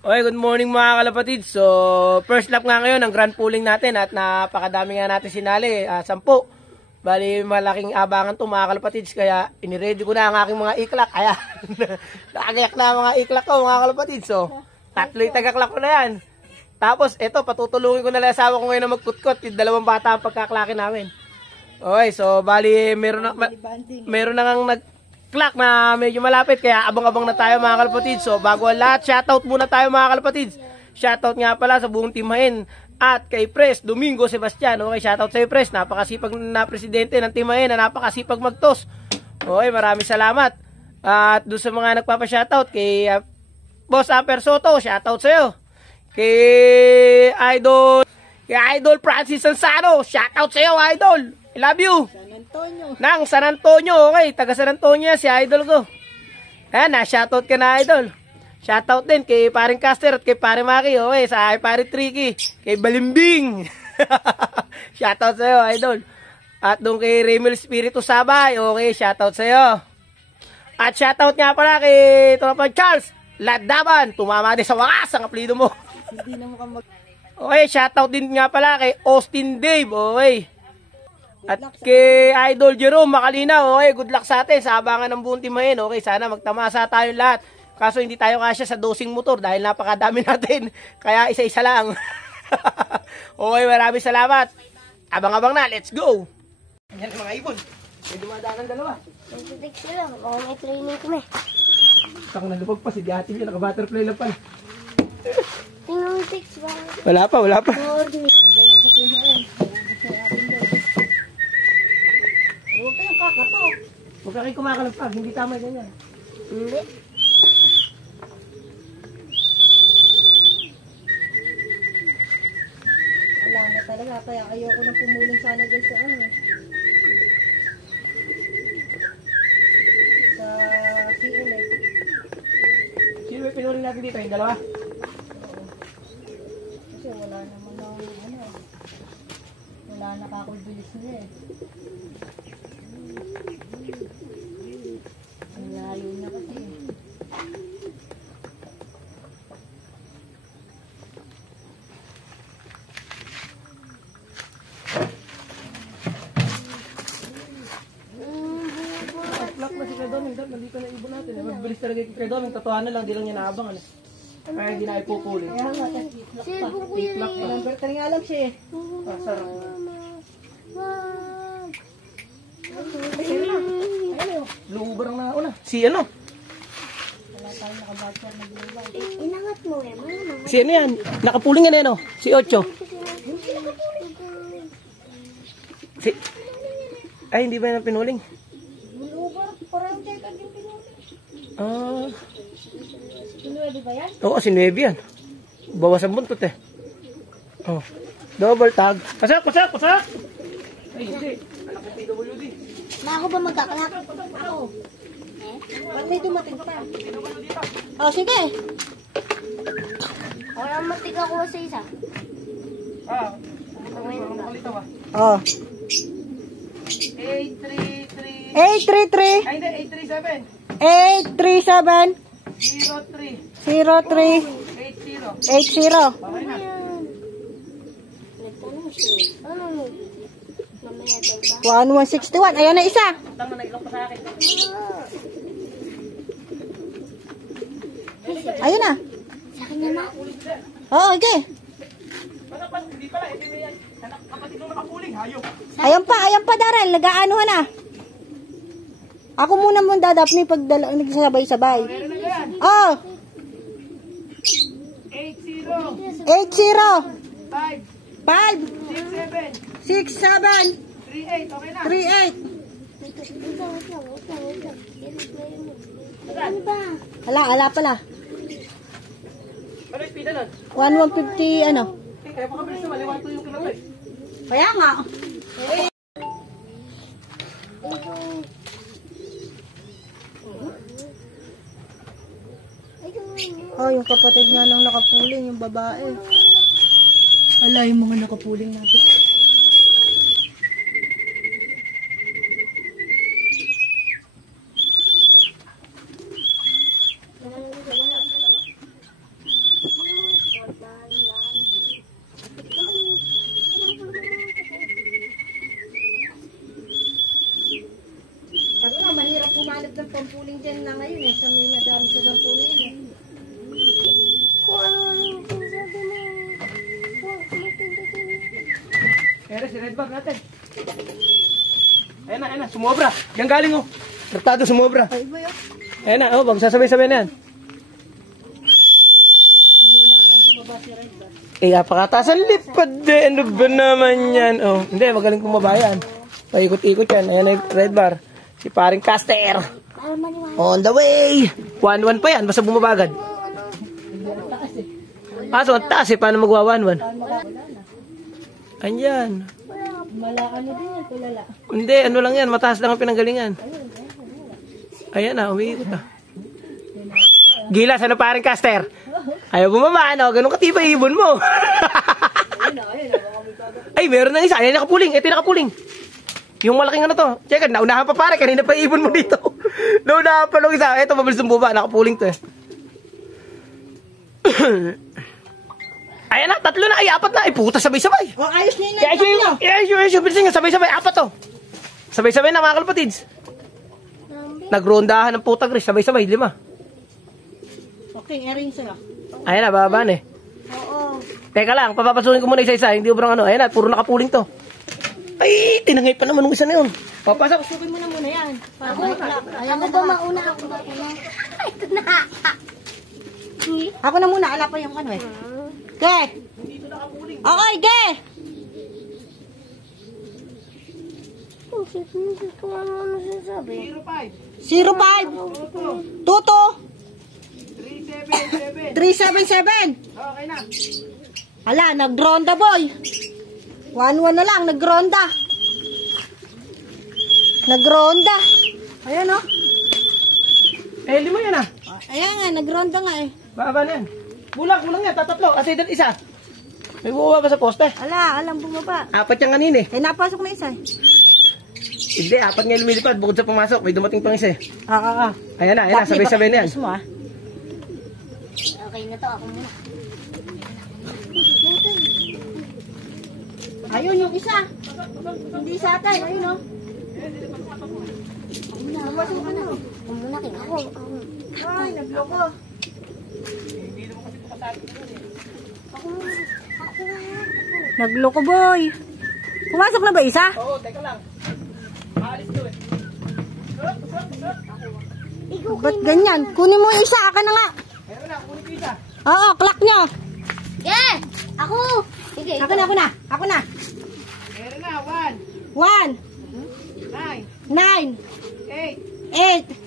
Okay, good morning mga kalapatid. So, first lap nga ngayon ang grand pooling natin at napakadami nga natin sinali, 10. Bali, malaking abangan to mga kalapatids, kaya iniready ko na ang aking mga iklak. Ayan, nakagayak na ang mga iklak ko mga kalapatids. So, tatlo yung tagaklak ko na yan. Tapos, eto, patutulungin ko na lang asawa ko ngayon na magkutkot. Yung 2 bata ang pagkaklakin namin. Okay, so, bali, meron na ngang nag-clock na medyo malapit, kaya abang-abang na tayo mga kalapatids. So, bago ang lahat, shoutout muna tayo mga kalapatids. Shoutout nga pala sa buong Team Hain at kay Pres Domingo Sebastian. Okay, shoutout sa iyo Pres, napakasipag na presidente ng Team Hain, na napakasipag magtos. Okay, maraming salamat. At doon sa mga nagpapa-shoutout kay Boss Amper Soto, shoutout sa iyo. Kay Idol Francis Sansano, shoutout sa iyo Idol. I love you. San Antonio. Nang San Antonio, okay, taga San Antonio si Idol ko. Ayan, na-shoutout ka na Idol. Shoutout din kay paring Caster at kay paring Maki, okay, sa paring Tricky, kay Balimbing. Shoutout sa iyo, Idol. At doon kay Remel Spiritu Sabay, okay, shoutout sa iyo. At shoutout nga pala kay Tropang Charles Ladaban, tumama din sa wakas ang apelido mo. Hindi na mukhang Okay, shoutout din nga pala kay Austin Dave, okay. At kay Idol Jerome Makalina, okay, good luck sa atin sa abangan ng buong Team Hain, okay, sana magtamasa tayong lahat. Kaso hindi tayo kasya sa dosing motor dahil napakadami natin. Kaya isa-isa lang. Okay, maraming salamat. Abang-abang na, let's go. Yan mga ibon. May dumadaan ng dalawa. Nagsitik sila, baka may training kami. Saka nalupag pa si Gati yun, naka-butterfly lang pala. Tingnan mo tiks ba? Wala pa. Lord, huwag kayong kakatok. Huwag ka kayo kumakalapag, hindi tama ganyan. hindi. Wala na talaga, kaya ayoko nang pumulong sana dyan sa sa CL eh. Sino may pinuling natin dito? Yung dalawa? Kasi wala naman wala nakakulbilis nila eh. Ang layo na kasi eh. Pag-clock na si Kuya Doming, nandito na ibon natin. Magbilis talaga kay Kuya Doming, tatuanan lang, di lang niya naabangan eh. Kaya hindi na ipupuli. Kaya nga, Silbo ko yan eh. number 3 nga lang siya eh. Sarap. Luubarang na ako na. Si ano? Wala tayong nakabatcher na bilibay. Inangat mo eh, mama. Si ano yan? Nakapuling yan eh no? Si Ocho. Si... Ay, hindi ba yan ang pinuling? Bilubar, parang check at yung pinulit. Ah. Pinuwede ba yan? Oo, si Nueve yan. Bawas ang buntot eh. Oh. Double tag. Pasak! Ay, hindi. Anak ko PWD. Na ako ba magkakalak? Ako. Ba't may dumating pa? Oh, sige. Parang matig ako sa isa. Ah. Makalitaw ah. Oh. 833. 833 Ay, hindi. 837 837. 03 03. 80. 80 Okay na. Nagtanong siya. Ano? Mamaya daw ba? 1161. Ayan na isa. Tama na ilang pa sa akin. Ayun na. Sa akin na. Oo, okay. Hindi pala. Ito na yan. Anak, kapatid mo nakapuling. Hayop. Ayan pa, Daryl. Nag-aanuhan na. Ako muna dadapni pag nagsasabay-sabay. Oh. 80. 80 5. 5 6, 7. 6 7 38. Okay na. 38. Wait lang. Ano ba? Ala pala. Ano yung pida nun? 1150 ano. Kaya baka bilis naman. Liwanto yung kinatay. Kaya nga. Oh, yung kapatid nga nang nakapuling, yung babae. Ala, yung mga nakapuling natin. isang pampuling dyan na ngayon eh. Sa may madami sa pampuling eh. Kung ano yung sinasabi mo. Ere, si Red Bar natin. Ayan na, sumobra. Yan galing oh. Tratado sumobra. Ay, iba yun. Ayan na, oh, magsasabay-sabay na yan. Eh, apakataas ang lipad eh. Ano ba naman yan? Oh, hindi, magaling kumabayan. Paikot-ikot yan. Ayan na yung Red Bar. Si paring Caster. On the way. 1-1 pa yan, basta bumabagad. So ang taas eh. Paano magwa 1-1? Ayan. Ano din yan, kulala. Hindi, ano lang yan. Mataas lang ang pinanggalingan. Ayan na, umiikot na. Gilas, ano paring Caster? Ayaw bumaba, ano? Ganun katibay ibon mo. Ay, meron na isa. Ayan, nakapuling. Ito yung nakapuling. Yung malaking ano to. Check, naunahan pa pare. Kanina pa ibon mo dito. Naunahan pa nung isa. Ito, mabilis ng buba. Nakapuling to eh. Ayan na, 3 na. Ay, 4 na. Ay, puta, sabay-sabay. Oh, ayos niya yung Yes, bilisin nga. Sabay-sabay. 4 to. Sabay-sabay na, mga kalapatids. Nagrondahan ng puta, Gris. Sabay-sabay, 5. Okay, erin sa'yo. Ayan na, babaan eh. Oo. Teka lang, papapasukin ko muna isa-isa. Hindi obrang ano. Ayan na, puro nakapuling to. Ay, tinangay pa naman ng isa na yun. Papasok. Sukin mo na muna yan. Ako ba mauna? Ako ba mauna? Ito na. Ako na muna, ala pa yung ano eh. Ge! Okay, ge! Kung ano sinasabi. 05 Tuto 377 Okay na. Ala, nagronda boy. 1-1 na lang, nagronda. Ayan oh. Eh, 5 yan ah. Ayan nga, nagronda nga eh. Baba na yan. Kulang yan, tatatlo. Kasi dyan isa. May buwa pa sa poste. Ala, alam bumaba. 4 yung kanina eh. Eh, napasok na isa eh. Hindi, 4 nga lumilipad. Bukod sa pumasok, may dumating pang isa eh. Ayan na, Bakit sabay-sabay na yan. Mo, ah. Okay na to. Ako muna. Ayun yung isa. Hindi sa atin, ayun oh. Ako muna kin ako. Ay, nagloko. Nagloko boy. Pumasok na ba isa? Oo, teka lang. Maalis to eh. Ba't ganyan? Kunin mo yung isa, aka na nga. Meron na, kunin ko isa. Oo, clock nyo. Yeah! Ako! Sige, Ako na. Meron na, 1, 1, 9, 9, 8, 8,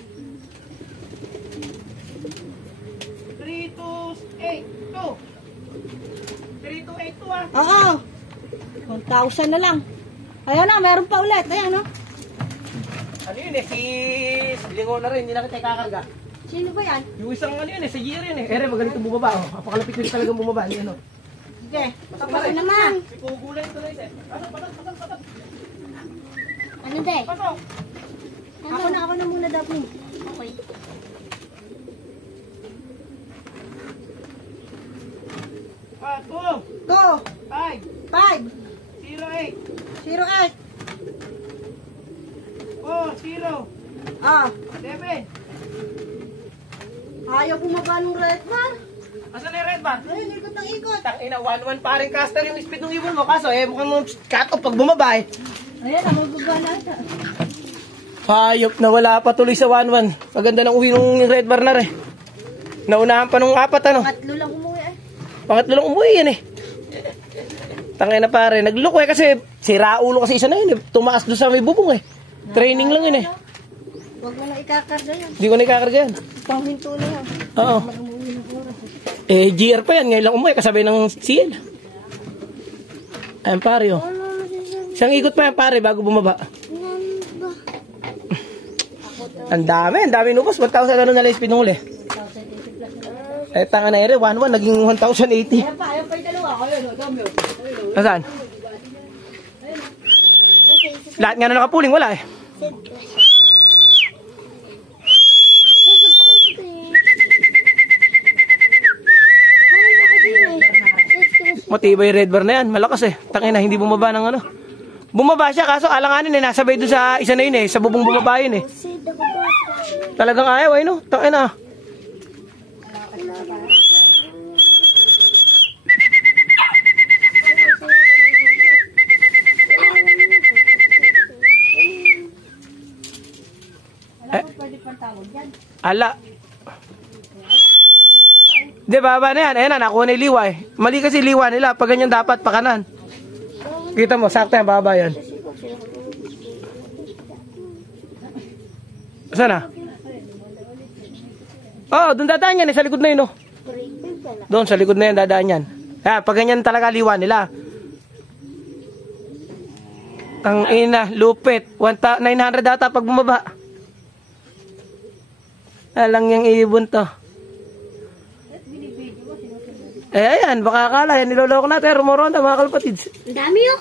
3, 2, 8, 2. 3, 2, 8, 2 ah. Oo. 1,000 na lang. Ayan na, meron pa ulit. Ayan no. Ano yun eh, si Lingo na rin, hindi na kita kakarga. Sino ba yan? Yung isang ano yun eh, sa year yun eh. Ere, magaling itong bumaba oh. Apakalapit nyo talagang bumaba. Ano? Sige, tapos naman. Si Kugulay ito na isa. Pasok. ano day? Pasok. Ako na muna dapat. Okay. Ah, 2, 2, 5, 5, 0, 8, 0, 4, 0, 8. Ah, 7. ayaw bumaba ng red bar. Asan na yung red bar? Ayun, ikot ng ikot. Tangina, 1-1 pa rin caster yung speed ng ibon mo. Kaso eh, mukhang cut off pag bumaba eh. Ayan, mababa na ito. Hayop na wala pa tuloy sa 1-1. Paganda ng uwi ng red bar na rin. Naunahan pa nung 4 ano. Tatlo lang umuwi eh. Pangatlo lang umuwi yan eh. Tangay na pare, nagloko eh kasi sira ulo kasi isa na yun eh. Tumaas doon sa may bubong eh. Training lang yun eh. Huwag mo na ikakarga yan. Hindi ko na ikakarga yan. Panghinto na yan. Oo. Umuwi ng oras. Eh, GR pa yan. Ngayon lang umuwi kasabay ng CL. Ayan pare oh. Isang ikot pa yan pare bago bumaba. Ang dami nubos. 1,000 ano na lang speed ng uli. Eh, tanga na ere. 1-1 naging 1,080. Ayan pa yung dalawa. Ayun, dami. Nasaan? Lahat nga na nakapuling, wala eh. Matibay red bar na yan, malakas eh. Tangina, hindi bumaba ng ano. Bumaba siya, kaso alanganin eh, nasabay doon sa isa na yun eh, sa bubong bumaba yun eh. Talagang ayaw, ay no? Tangin na. Pwede pang tawag yan. Ala. Di, baba na yan. Ayan na, nakuha na yung liwa eh. Mali kasi liwa nila. Pag ganyan dapat, pakanan. Kita mo, sakto yan, baba yan. Saan na? Oo, doon dadaan yan. Sa likod na yun, no? Doon, sa likod na yan, dadaan yan. Ayan, pag ganyan talaga liwa nila. Ang ina, lupit. 900 data pag bumaba. Alang yung ibon to. Eh, ayan, baka akala yan, niloloko natin, rumoronda mga kalapatids. Ang dami oh.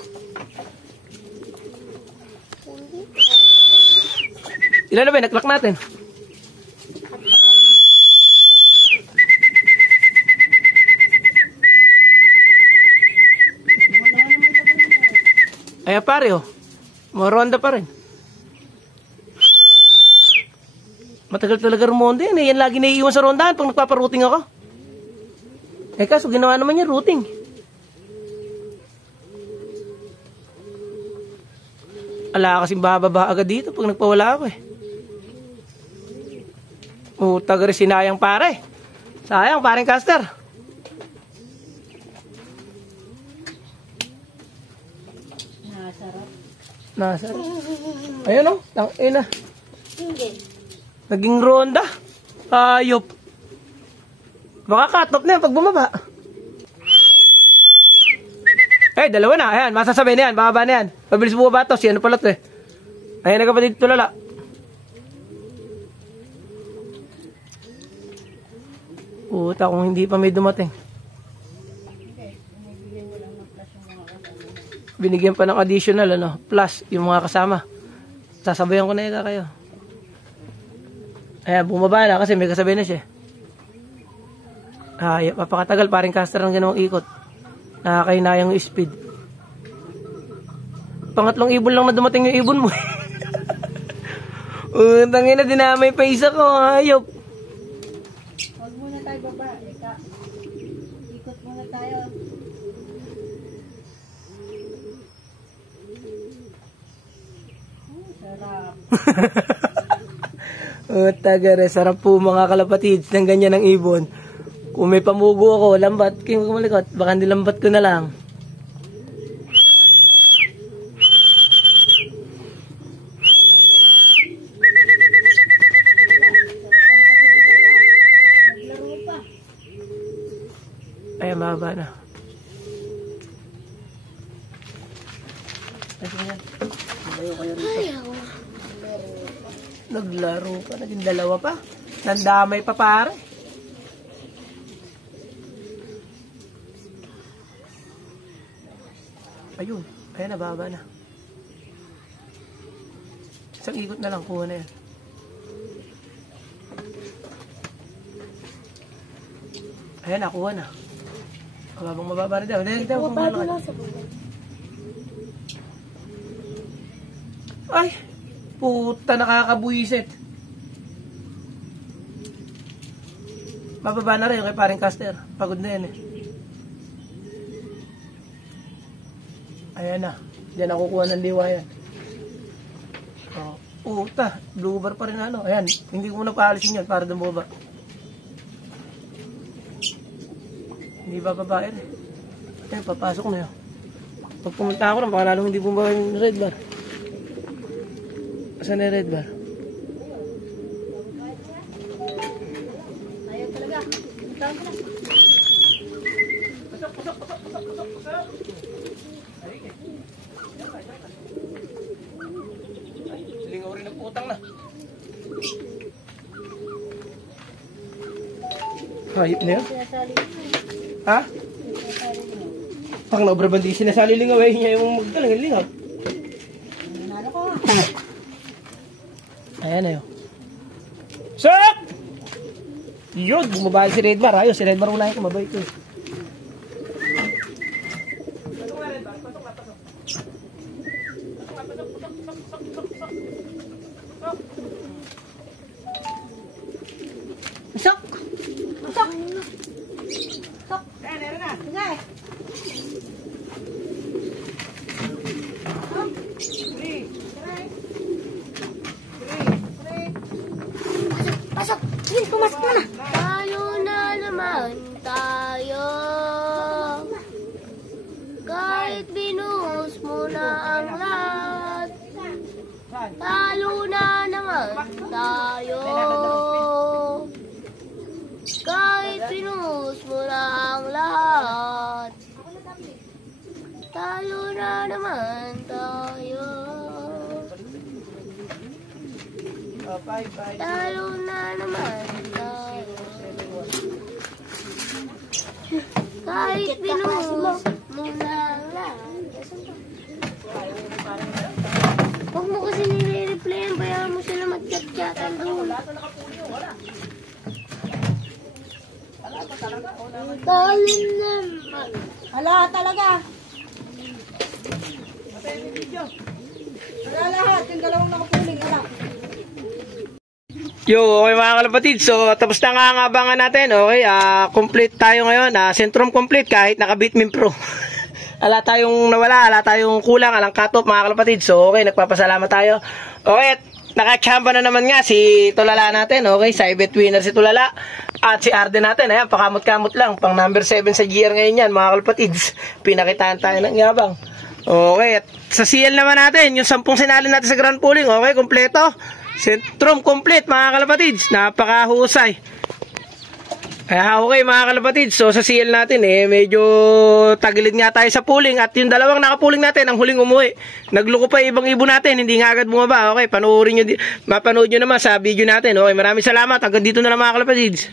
Ilan na ba, naklak natin? Ayan pare oh, rumoronda pa rin. Matagal talaga rumonda yan eh, yan lagi naiiwan sa rondahan pag nagpaparouting ako. Eh kaso ginawa naman niya routing. Ala kasing bababa agad dito pag nagpawala ako eh. Taga rin sinayang pare. Sayang paring caster. Nasarap. Ayun o, tangina. Hindi. Naging ronda. Ayop. Baka cut-off na yan pag bumaba. Eh, dalawa na. Ayan, masasabay na yan. Bababa na yan. Pabilis bumaba to. Ano pala to eh. Ayan na kapatid tulala. Puta kung hindi pa may dumating. Binigyan pa ng additional ano, plus yung mga kasama. Sasabayan ko na ika kayo. Ayan, bumaba na kasi may kasabay na siya. Ay, papakatagal paring caster ng ganawang ikot. Nakakainayang yung speed. Pangatlong ibon lang na dumating yung ibon mo. Tangin na, dinamay pa isa ko. Hayop. Huwag muna tayo baba. Ika. Ikot muna tayo. Sarap. Tagare, sarap po mga kalapatids ng ganyan ng ibon. Kung may pamugo ako, lambat, king kumalikot, baka nilambat ko na lang. Ay, mahaba na. Naglaro pa, naging dalawa pa. Nandamay pa pare. Ayun, ayan na, baba na. Isang ikot na lang, kuha na yan. Ayan, nakuha na. Mababa na daw. Mababa na sa baba. Ay, puta, nakakabuisit. Mababa na rin kay paring caster. Pagod na yan eh. Ayan na. Diyan nakukuha ng liwa yan. Oh, puta, blue bar pa rin ano. Ayan, hindi ko muna paalisin yan para dumaba. Hindi ba babae rin? Ayan, papasok na yun. Pag pumunta ako lang, baka lalong hindi bumaba yung red bar. Saan na red bar? Ayaw talaga. Puntahan ko na. Lingaw rin ang utang na. Hayop na yun? Sinasali ko. Ha? Pang naobra bandi sinasali lingaw eh. Niya yung magdalang lingaw. Nanalo ko. Ayan na yun. Sir! Yun, bumaba si Redbar. Ayos, si Redbar wala yung kumabay ito. Sok! Sok! Sok! Sige! Pasok! Sige, pumasok mo na! Tayo na naman tayo. Kahit binuhos mo na ang lahat. Talo na naman tayo. Kahit binuhos mo na ang lahat. Talo na naman tayo. Talo na naman tayo. Kahit binuhos mo na ang lahat. Huwag mo kasi nire-replyan, bayaan mo sila mag-chat-chatan doon. Talo naman. Hala, talaga! Hala lahat, yung dalawang nakapuling, hala. Yo, okay mga kalapatid. So, tapos na nga ang abangan natin. Okay, complete tayo ngayon. Centrum complete kahit naka-Bitmin Pro. Ala tayong nawala, ala tayong kulang, alang cut-off mga kalapatid. So, okay, nagpapasalamat tayo. Okay, at nakachamba na naman nga si Tulala natin. Okay, Saibet winner si Tulala. At si Arden natin, ayan, pakamot-kamot lang. Pang number 7 sa GR ngayon yan, mga kalapatids. Pinakitaan tayo ng yabang. Okay, at sa CL naman natin, yung 10 sinali natin sa grand pooling. Okay, kompleto. Centrum complete mga kalapatids. Napakahusay. Kaya okay mga kalapatids. So sa CL natin medyo tagilid nga tayo sa pooling. At yung dalawang nakapuling natin ang huling umuwi. Nagluko pa ibang ibon natin. Hindi nga agad bumaba. Okay, panoorin nyo. Mapanood nyo naman sa video natin. Okay, maraming salamat. Hanggang dito na lang mga kalapatids.